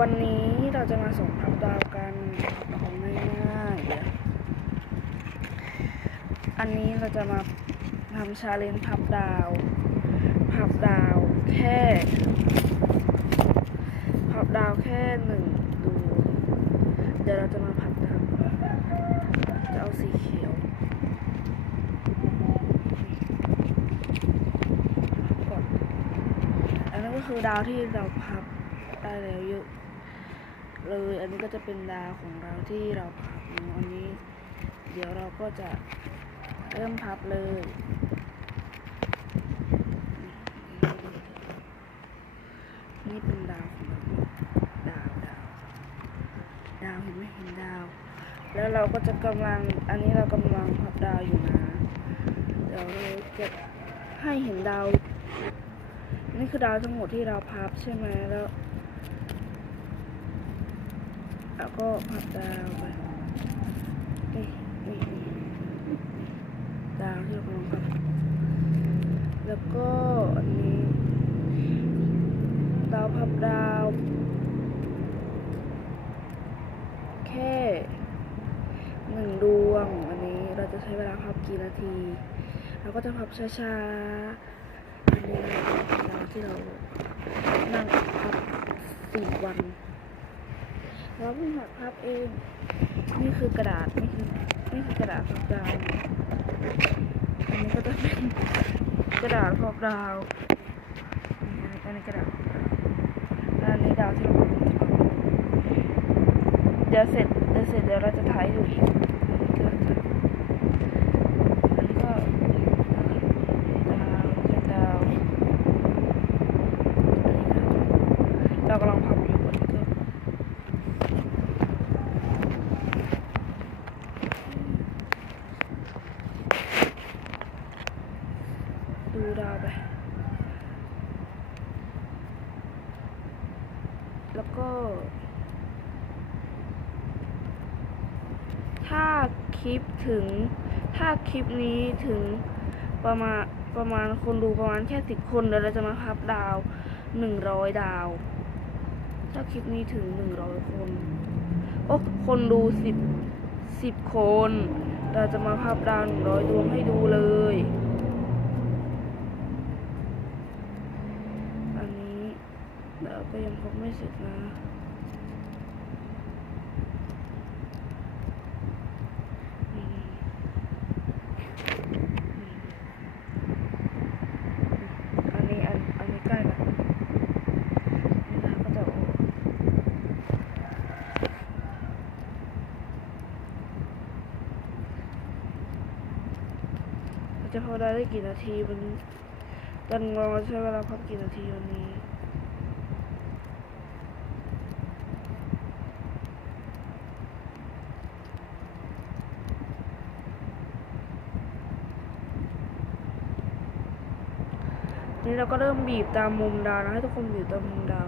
วันนี้เราจะมาส่งพับดาวกันของง่ายๆเดี๋ยวอันนี้เราจะมาทำชาเลนจ์พับดาว พับดาวแค่ พับดาวแค่หนึ่งดวงเดี๋ยวเราจะมาพับดาวจะเอาสีเขียวก่อนอันนั้นก็คือดาวที่เราพับได้แล้วเยอะ เลย อันนี้ก็จะเป็นดาวของเราที่เราพับอันนี้ เดี๋ยวเราก็จะเริ่มพับเลยนี่เป็นดาวของเราดาวดาวดาวเห็นไหมเห็นดาว แล้วเราก็จะกำลังอันนี้เรากำลังพับดาวอยู่นะเดี๋ยวเราจะให้เห็นดาว นี่คือดาวทั้งหมดที่เราพับใช่ไหมแล้ว แล้วก็พับดาวไปนี่นี่นี่ดาวที่เรากำลังพับแล้วก็อันนี้ดาวพับดาว แค่หนึ่งดวง อันนี้เราจะใช้เวลาพับกี่นาทีเราก็จะพับช้าๆอันนี้เป็นดาวที่เรานั่งพับสี่วัน เราเพิ่งหัดพับเอง นี่คือกระดาษนี่คือนี่คือกระดาษพับดาวอันนี้ก็จะเป็นกระดาษพับดาวอันนี้กระดาษอันนี้ดาวที่เราเดี๋ยวเสร็จเดี๋ยวเสร็จเดี๋ยวเราจะถ่ายดูอีกอันนี้ก็ดาวเป็นดาวอันนี้ดาเรากำลังพับอยู่อันนี้ก็ ดูดาวไป แล้วก็ ถ้าคลิปถึง ถ้าคลิปนี้ถึงประมาณประมาณคนดูประมาณแค่สิบคนเดี๋ยวเราจะมาพับดาวหนึ่งร้อยดาว ถ้าคลิปนี้ถึงหนึ่งร้อยคน โอ้คนดูสิบสิบคน เราจะมาพับดาวหนึ่งร้อยดวงให้ดูเลย อันนี้ เราก็ยังพับไม่เสร็จนะอันนี้อันอันนี้ใกล้ละนี่นะก็จะออกมันจะพอได้ได้กี่นาทีมันตันเราใช้เวลาพักกี่นาทีวันนี้ นี่เราก็เริ่มบีบตามมุมดาวนะให้ทุกคนบีบตามมุมดาว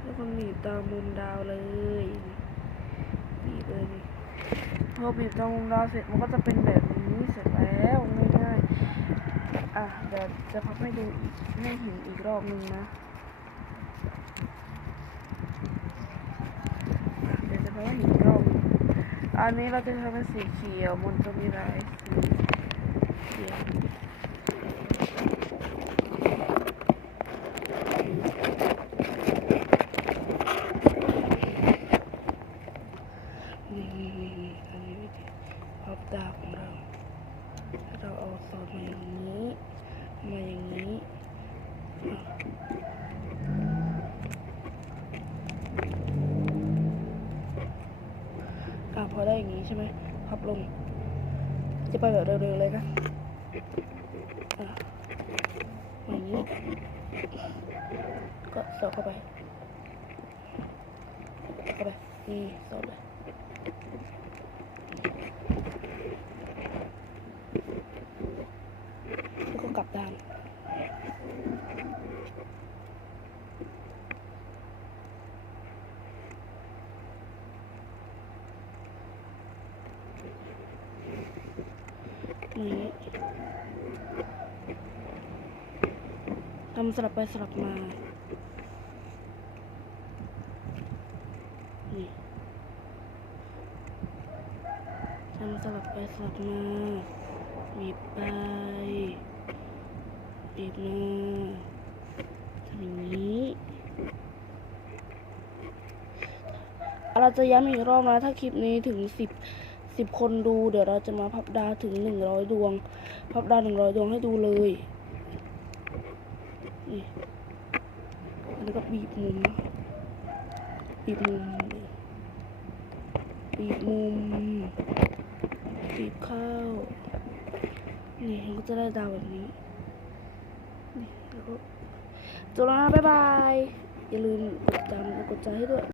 ให้ทุกคนบีบตามมุมดาวเลยบีบเลยพอบีบตามมุมดาวเสร็จมันก็จะเป็นแบบนี้เสร็จแล้วง่ายๆอะเดี๋ยวจะพับให้ดูอีกให้เห็นอีกรอบนึงนะเดี๋ยวจะพับให้เห็นอีกรอบอันนี้เราจะทำเป็นสีเขียวมันจะมีลายสีเขียว นี่อันนี้วิธีพับดาบของเรา เราเอาสอดมาอย่างนี้ มาอย่างนี้ อย่างนี้ใช่ไหมพับลง จะไปแบบเร็วๆเลยนะอะอย่างนี้ ก็สอดเข้าไปเข้าไปนี่สอดเลยแล้วก็กลับด้านี้ทำสลับไปสลับมา นี่ทำสลับไปสลับมาบีบไปบีบมาทำอย่างนี้เราจะย้ำอีกรอบนะถ้าคลิปนี้ถึงสิบ สิบคนดู เดี๋ยวเราจะมาพับดาวถึงหนึ่งร้อยดวง พับดาวหนึ่งร้อยดวงให้ดูเลยนี่อันนี้ก็บีบมุมบีบมุมบีบมุมบีบเข้า นี่มันก็จะได้ดาวแบบนี้ นี่แล้วก็จบแล้วนะบ๊ายบาย อย่าลืมกดติดตามกดใจให้ด้วย